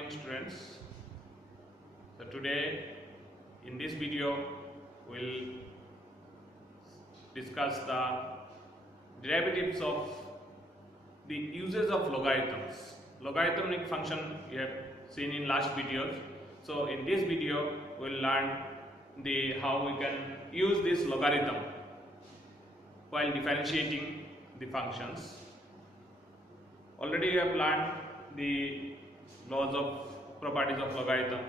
morning students. So today in this video we'll discuss the derivatives of the uses of logarithms. Logarithmic function you have seen in last videos. So in this video we'll learn the how we can use this logarithm while differentiating the functions. Already you have learned the laws of properties of logarithm.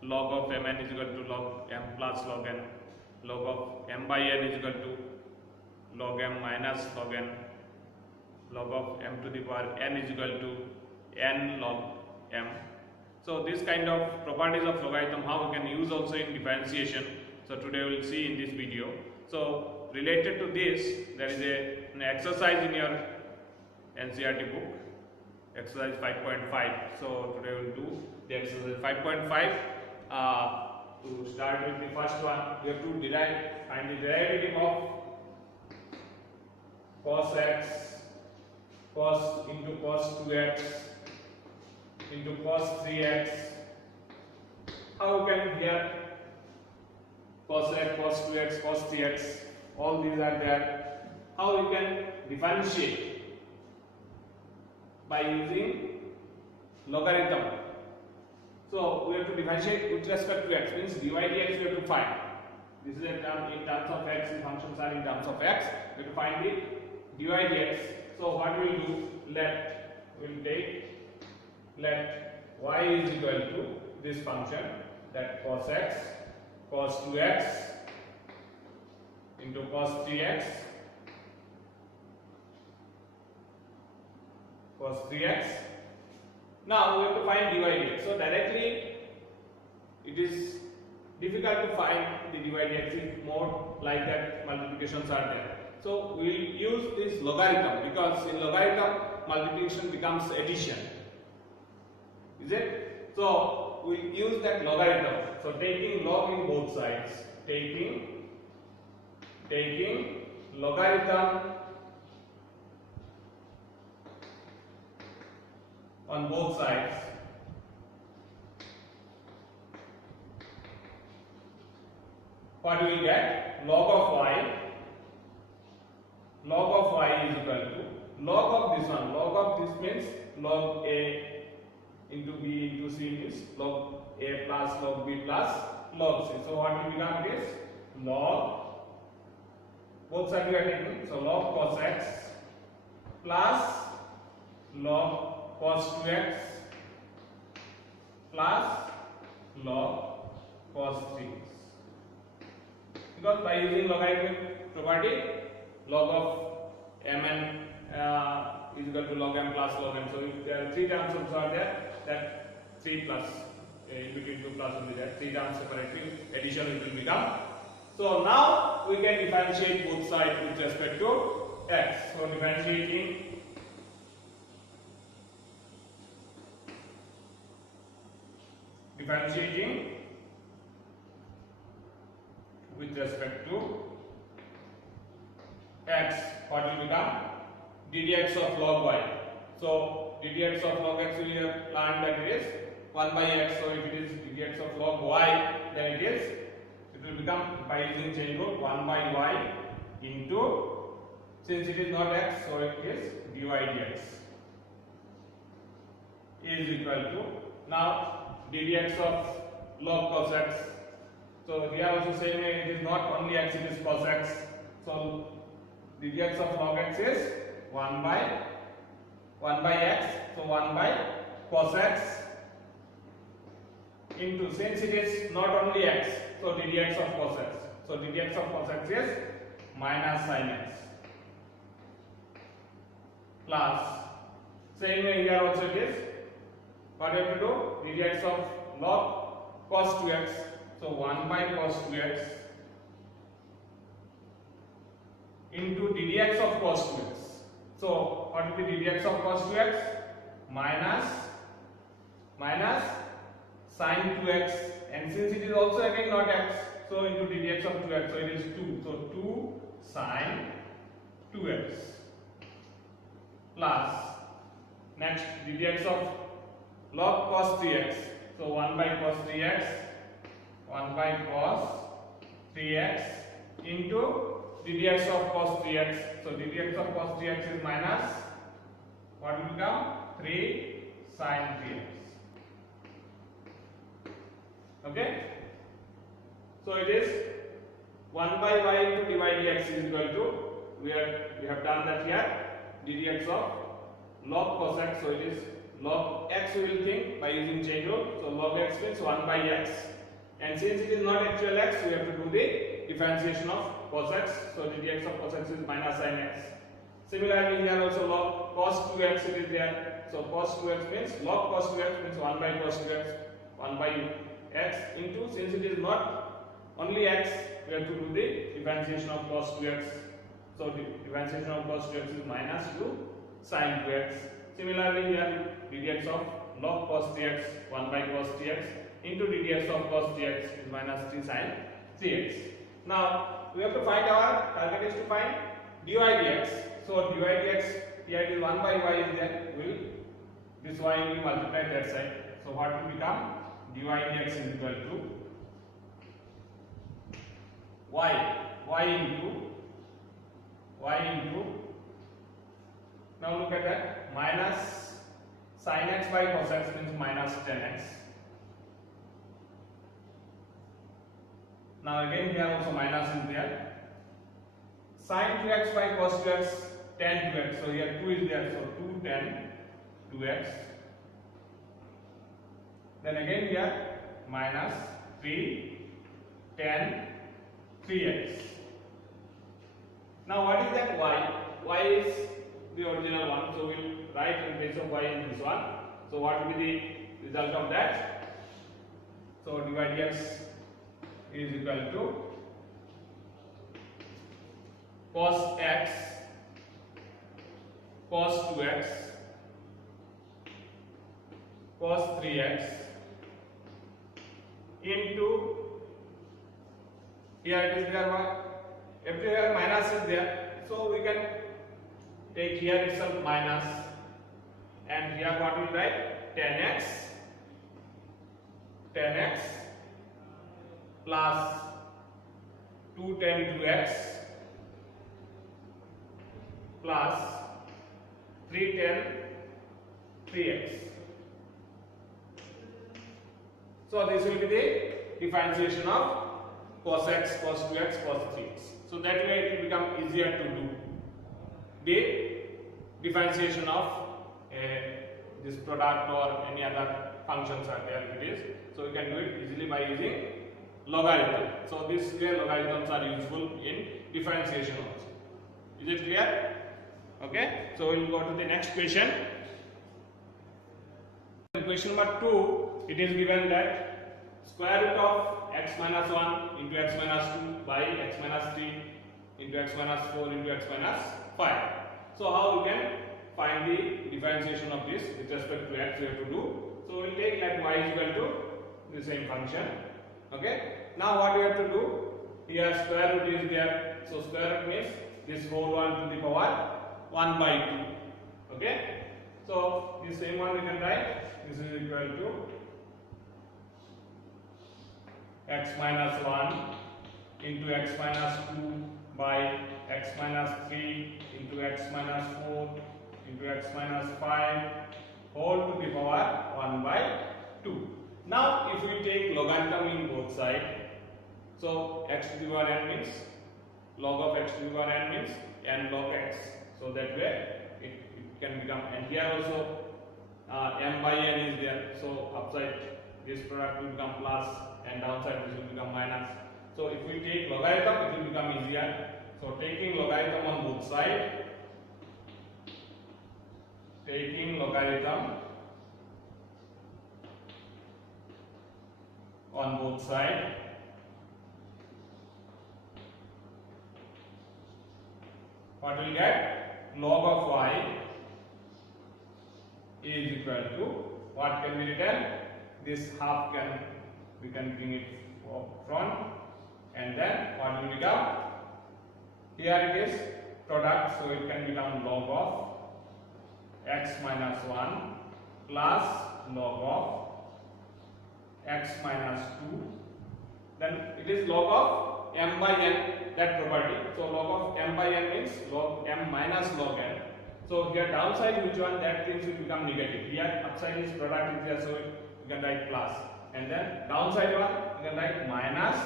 Log of mn is equal to log m plus log n. Log of m by n is equal to log m minus log n. Log of m to the power n is equal to n log m. So this kind of properties of logarithm how we can use also in differentiation. So today we will see in this video. So related to this there is an exercise in your NCERT book, exercise 5.5. So today we will do the exercise 5.5. To start with the first one, we have to find the derivative of cos x cos into cos 2x into cos 3x. How we can here cos x, cos 2x, cos 3x, all these are there. How we can differentiate? By using logarithm. So we have to differentiate with respect to x, means dy dx we have to find. This is a term in terms of x, the functions are in terms of x. We have to find the dy dx. So what we will do? Let y is equal to this function, that cos x cos 2x into cos 3x cos 3x. Now we have to find dy dx. So directly it is difficult to find the dy dx if more like that multiplications are there. So we will use this logarithm, because in logarithm multiplication becomes addition. Is it? So we will use that logarithm. So taking log in both sides, taking logarithm on both sides, what we will get? Log of y is equal to log of this one. Log of this means log a into b into c means log a plus log b plus log c. So what will become this? Log, both sides we are taking, so log cos x plus log cos 2x plus log cos 3x. Because by using logarithmic property, log of mn is equal to log m plus log m. So if there are three terms also are there, that 3 plus in between 2 plus will be there. 3 terms separately, addition it will become. So now we can differentiate both sides with respect to x. So differentiating with respect to x, what will become? ddx of log y. So ddx of log x we have learned that it is 1 by x. So if it is ddx of log y, then it will become, by using chain rule, 1 by y into, since it is not x, so it is dy dx is equal to, now ddx of log cos x. So here also same way, it is not only x, it is cos x. So ddx of log x is 1 by x. So 1 by cos x into, since it is not only x, so ddx of cos x. So ddx of cos x is minus sin x plus, same way here also it is, what you have to do? ddx of log cos 2x. So 1 by cos 2x into ddx of cos 2x. So what will be ddx of cos 2x? Minus sin 2x, and since it is also again not x, so into ddx of 2x, so it is 2. So 2 sin 2x. 2x. Plus next ddx of log cos 3x. So 1 by cos 3x, 1 by cos 3x into ddx of cos 3x. So ddx of cos 3x is minus, what will become? 3 sin 3x. Okay? So it is 1 by y into dy dx is equal to, we have done that here, ddx of log cos x. So it is log x, we will think by using chain rule. So log x means 1 by x, and since it is not actual x, we have to do the differentiation of cos x. So ddx of cos x is minus sin x. Similarly here also log cos 2x it is there. So cos 2x means, log cos 2x means 1 by cos 2x, 1 by x into, since it is not only x, we have to do the differentiation of cos 2x. So the differentiation of cos 2x is minus 2 sin 2x. Similarly here ddx of log cos 3x, 1 by cos 3x into ddx of cos 3x is minus 3 sin 3x. Now we have to find, our target is to find dy dx. So dy dx, here it is 1 by y is there, this y will be multiplied that side. So what will become? Dy dx is equal to y into, now look at that, minus sin x by cos x means minus 10x. Now again here also minus is there. Sin 2x by cos 2x, tan 2x. So here 2 is there, so 2 tan 2x. Then again here minus 3 tan 3x. Now what is that y? Y is the original one, so we will write in place of y in this one. So what will be the result of that? So dy dx is equal to cos x cos 2x cos 3x into, here it is there, everywhere minus is there, so we can take here itself minus, and here what we write? 10x plus 2 tan 2x plus 3 tan 3x. So this will be the differentiation of cos x, cos 2x, cos 3x. So that way it will become easier to do the differentiation of this product or any other functions are there it is. So we can do it easily by using logarithm. So this way logarithms are useful in differentiation also. Is it clear? Okay. So we will go to the next question. In question number 2, it is given that square root of x minus 1 into x minus 2 by x minus 3 into x minus 4 into x minus 5. So how we can find the differentiation of this with respect to x we have to do. So we will take like y is equal to the same function. Okay. Now what we have to do? Here square root is there. So square root means this whole one to the power 1 by 2. Okay. So this same one we can write. This is equal to x minus 1 into x minus 2 by x minus 3 into x minus 4 into x minus 5 whole to the power 1 by 2. Now if we take logarithm in both sides, so x to the power n means log of x to the power n means n log x. So that way it can become, and here also m by n is there. So upside this product will become plus and downside this will become minus. So if we take logarithm it will become easier. So taking logarithm on both sides, taking logarithm on both sides, what will get? Log of y is equal to, what can be written? This half we can bring it front, and then what will become? Here it is product, so it can become log of x minus 1 plus log of x minus 2. Then it is log of m by n, that property. So log of m by n means log m minus log n. So here downside which one, that things will become negative. Here upside is product is there, so you can write plus. And then downside one you can write minus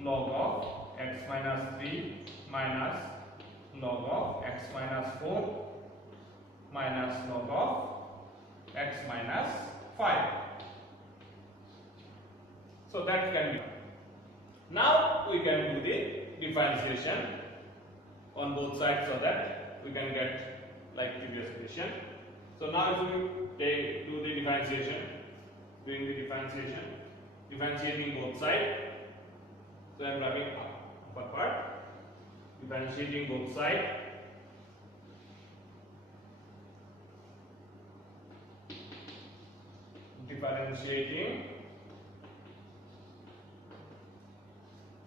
log of x minus 3 minus log of x minus 4 minus log of x minus 5. So that can be. Now we can do the differentiation on both sides so that we can get like previous question. So now if we do the differentiation, doing the differentiating both sides. So I am wrapping upper part, differentiating both sides. Differentiating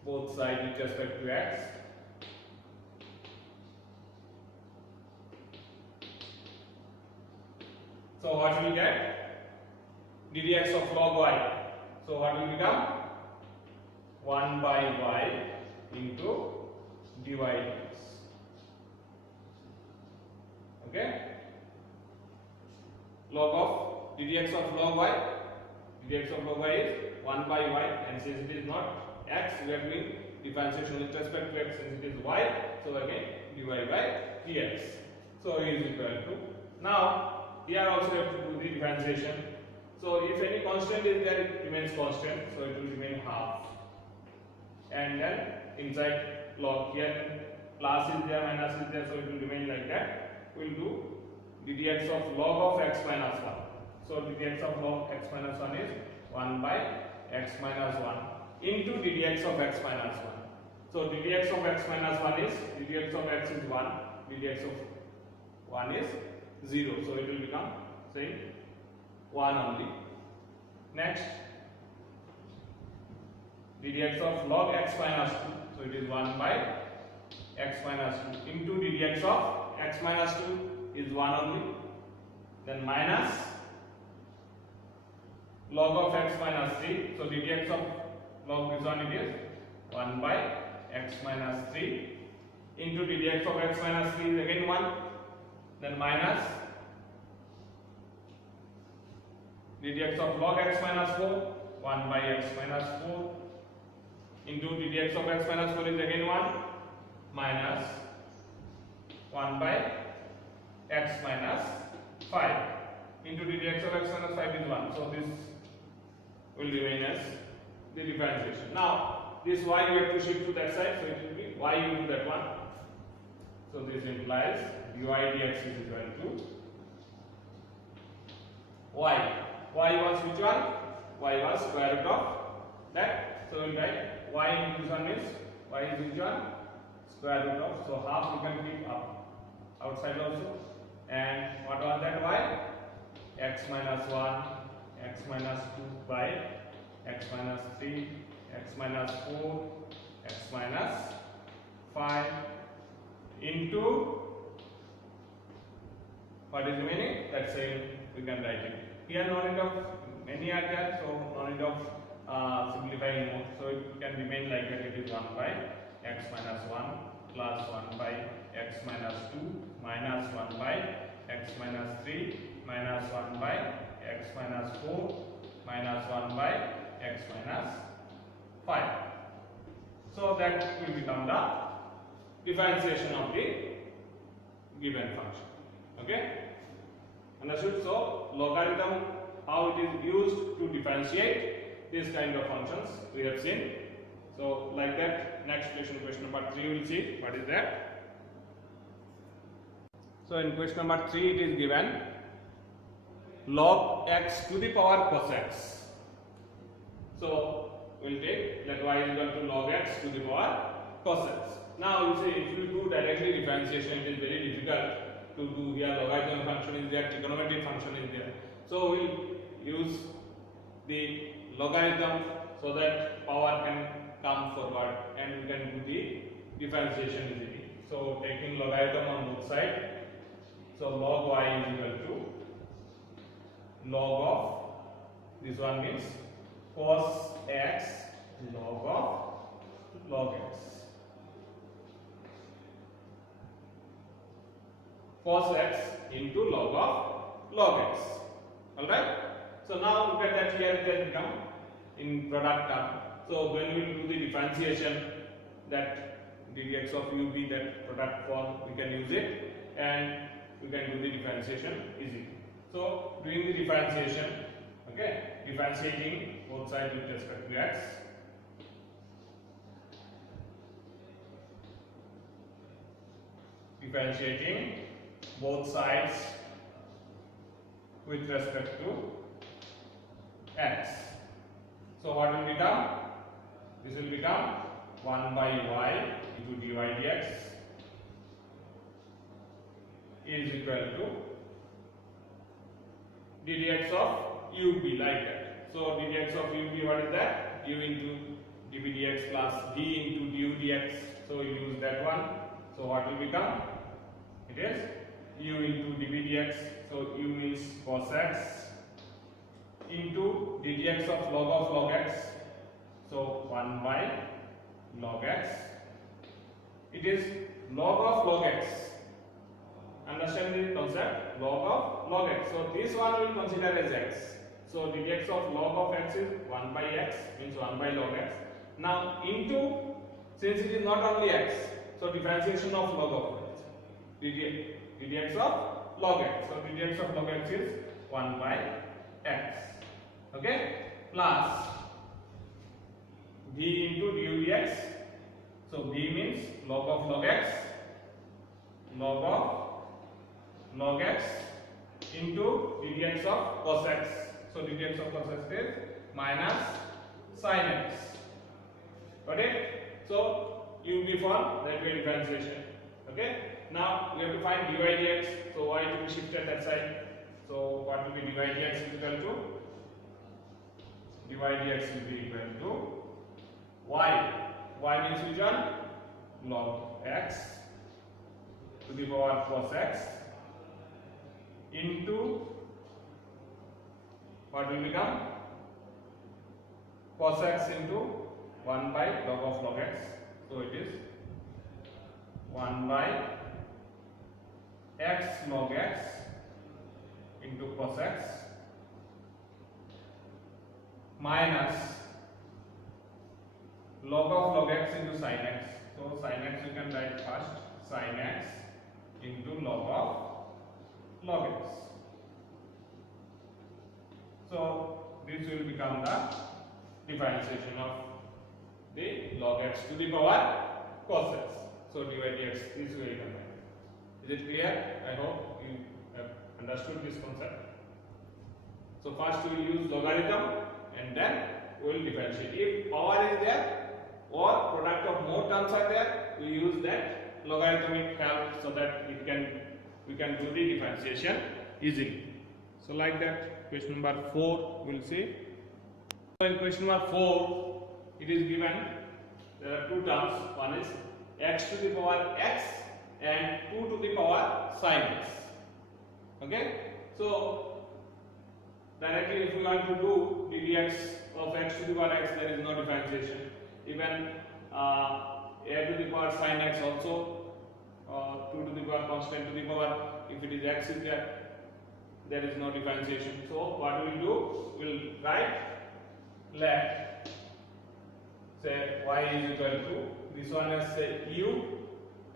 both sides with respect to x. So what will we get? ddx of log y. So what will become? 1 by y into dy dx. Okay? Log of ddx of log y. ddx of log y is 1 by y, and since it is not x, we are doing differentiation with respect to x since it is y. So again dy by dx. So is equal to, now here also we have to do the differentiation. So if any constant is there, it remains constant, so it will remain half. And then inside log, here plus is there, minus is there, so it will remain like that. We will do ddx of log of x minus 1. So ddx of log x minus 1 is 1 by x minus 1 into ddx of x minus 1. So ddx of x minus 1 is, ddx of x is 1, ddx of 1 is 0. So it will become same 1 only. Next, ddx of log x minus 2. So it is 1 by x minus 2 into ddx of x minus 2 is 1 only. Then minus log of x minus 3. So ddx of log this one it is 1 by x minus 3 into ddx of x minus 3 is again 1. Then minus ddx of log x minus 4, 1 by x minus 4 into ddx of x minus 4 is again 1, minus 1 by x minus 5 into ddx of x minus 5 is 1. So this will remain as the differentiation. Now this y you have to shift to that side, so it will be y into that one. So this implies dy dx is equal to y. Y was which one? Y was square root of that. So we will write y into this one is, y is which one? Square root of. So half we can keep up outside also. And what was that y? X minus 1, x minus 2 by x minus 3, x minus 4, x minus 5 into what is remaining? That same we can write it. Here no need of many are there, so no need of simplifying more. So it can remain like that. It is 1 by x minus 1 plus 1 by x minus 2 minus 1 by x minus 3 minus 1 by x minus 4 minus 1 by x minus 5. So that will become the differentiation of the given function. Okay? Understood? So logarithm, how it is used to differentiate this kind of functions we have seen. So like that, next question number 3 we will see what is that. So in question number 3 it is given log x to the power cos x. So we will take that y is equal to log x to the power cos x. Now you see, if you do directly differentiation, it is very difficult to do. Here logarithm function is there, trigonometric function is there. So we will use the logarithm so that power can come forward and we can do the differentiation easily. So taking logarithm on both sides, so log y is equal to log of, this one means cos x log of log x. Cos x into log of log x. Alright? So now look at that, here it has become in product term. So when we do the differentiation, that dx of ub, that product form, we can use it and we can do the differentiation easily. So doing the differentiation, okay, differentiating both sides with respect to x. Differentiating both sides with respect to x. So what will become? This will become 1 by y into dy dx is equal to ddx of ub, like that. So ddx of ub, what is that? U into dv dx plus d into du dx. So you use that one. So what will become? It is u into dv dx. So u means cos x into ddx of log x. So 1 by log x. It is log of log x. Understand the concept? Log of log x. So this one we will consider as x. So ddx of log of x is 1 by x, means 1 by log x. Now into, since it is not only x, so differentiation of log of x. ddx of log x. So ddx of log x is 1 by x. Okay? Plus v into du dx. So v means log of log x. Log of log x into ddx of cos x. So ddx of cos x is minus sin x. Got it? So ub form, that way differentiation. Okay? Now we have to find dy dx. So y to be shifted that side. So what will be dy dx is equal to? Dy dx will be equal to y. Y means which one? Log x to the power cos x into what will become? Cos x into 1 by log of log x. So it is 1 by x log x into cos x minus log of log x into sin x. So sin x you can write first, sin x into log of log x. So this will become the differentiation of the log x to the power cos x. So dy dx this way you can write. Is it clear? I hope you have understood this concept. So first we will use logarithm and then we will differentiate. If power is there or product of more terms are there, we use that logarithmic help so that we can do the differentiation easily. So like that, question number 4 we'll see. So in question number 4, it is given there are two terms. One is x to the power x and 2 to the power sin x. Okay? So directly if we want to do ddx of x to the power x, there is no differentiation. Even a to the power sin x also 2 to the power constant to the power, if it is x is there is no differentiation. So what we will do, we will write, let say y is equal to, this one as say u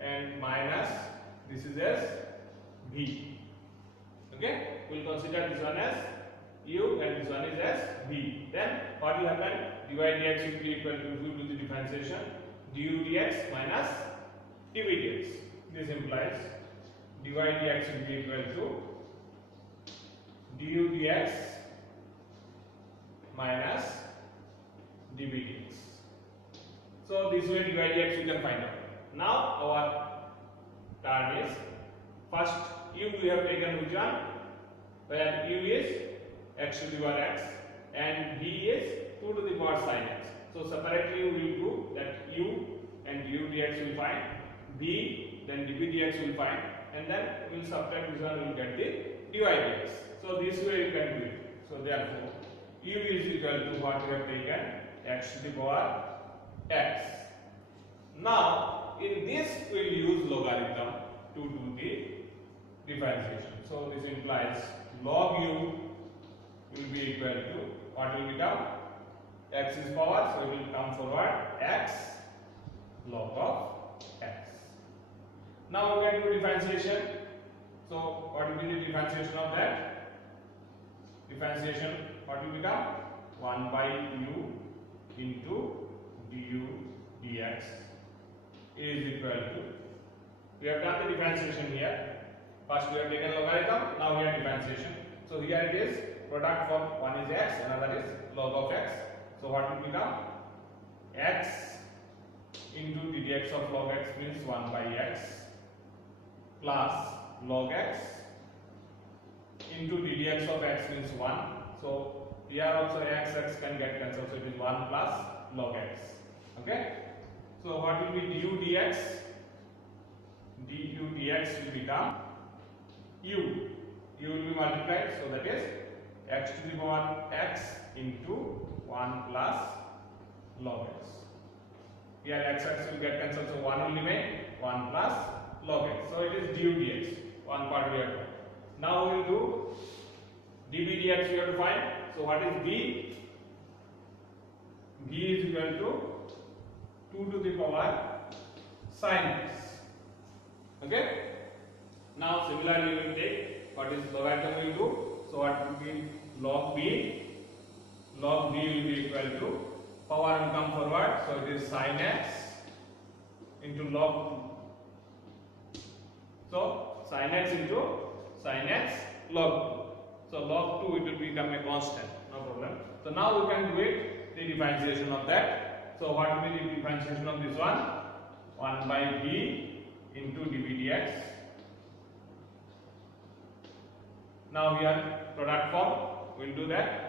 and minus this is as v. Okay, we will consider this one as u and this one is as v. Then what will happen? Dy dx will be equal to, if we do the differentiation, du dx minus dv dx. This implies dy dx will be equal to du dx minus dv dx. So this way dy dx we can find out. Now our turn is, first u we have taken which one? Where u is x to the power x and v is 2 to the power sin x. So separately we will do that u and du dx will find, v then dv dx will find, and then we will subtract this one, we will get the dy dx. So this way you can do it. So therefore, u is equal to what we have taken, x to the power x. Now in this we will use logarithm to do the differentiation. So this implies log u will be equal to what will become, x is power, so it will come forward x log of x. Now we can do differentiation. So what will be the differentiation of that? Differentiation, what will become? 1 by u into du dx is equal to, we have done the differentiation here. First we have taken logarithm, now we have differentiation. So here it is product from one is x, another is log of x. So what will become? X into ddx of log x means 1 by x plus log x into ddx of x means 1. So here also x can get cancelled, so it is 1 plus log x. Okay. So what will be du dx? Du dx will become u. U will be multiplied, so that is x to the power x into 1 plus log x. Here x will get cancelled, so 1 will remain, 1 plus log x. So it is du dx. One part we have done. Now we will do dv dx we have to find. So what is b? B is equal to 2 to the power sin x. Okay. Now similarly we will take what is logarithm we will do. So what will be log b? Log b will be equal to, power will come forward, so it is sin x into log 2. So sin x into sin x log 2. So log 2 it will become a constant, no problem. So now we can do it, the differentiation of that. So what will be the differentiation of this one? 1 by b into dv dx. Now here product form, we will do that.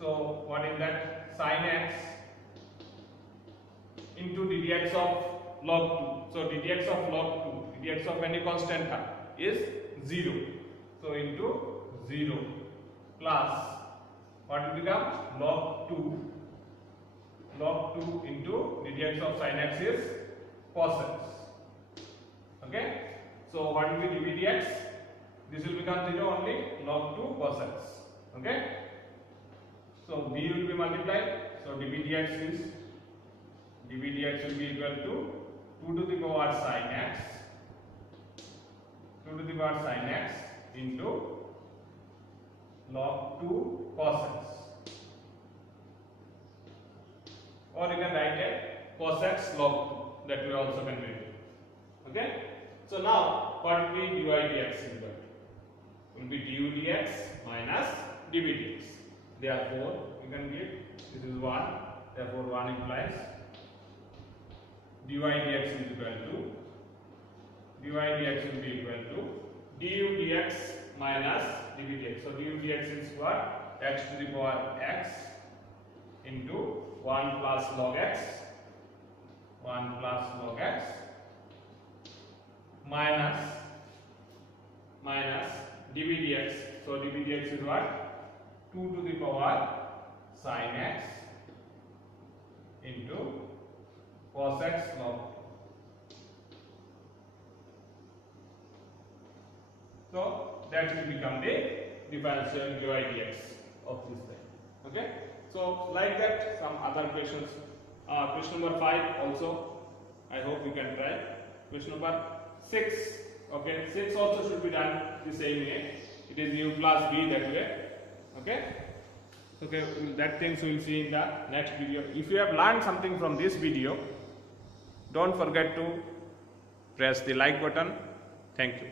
So what is that? Sin x into ddx of log 2. So ddx of log 2, ddx of any constant is 0. So into 0 plus what will become? Log 2. Log 2 into ddx of sin x is cos x. Okay. So what will be dv dx? This will become 0 only, log 2 cos x. Okay. So b will be multiplied. So dv dx is, dv dx will be equal to 2 to the power sin x, 2 to the power sin x into log 2 cos x. Or you can write it cos x log 2, that we also can read. Okay. So now what will be dy dx equal to? Will be du dx minus dv dx. Therefore you can give, this is 1, therefore 1 implies dy dx is equal to, dy dx will be equal to du dx minus dv dx. So du dx is what? X to the power x into 1 plus log x, 1 plus log x minus dv dx. So dv dx is what? 2 to the power sin x into cos x log 2. So that will become the differential dy dx of this thing. Okay. So like that, some other questions. Question number 5 also, I hope you can try. Question number 6. Okay, 6 also should be done the same way. It is u plus b that way. Okay. Okay, that things we will see in the next video. If you have learned something from this video, don't forget to press the like button. Thank you.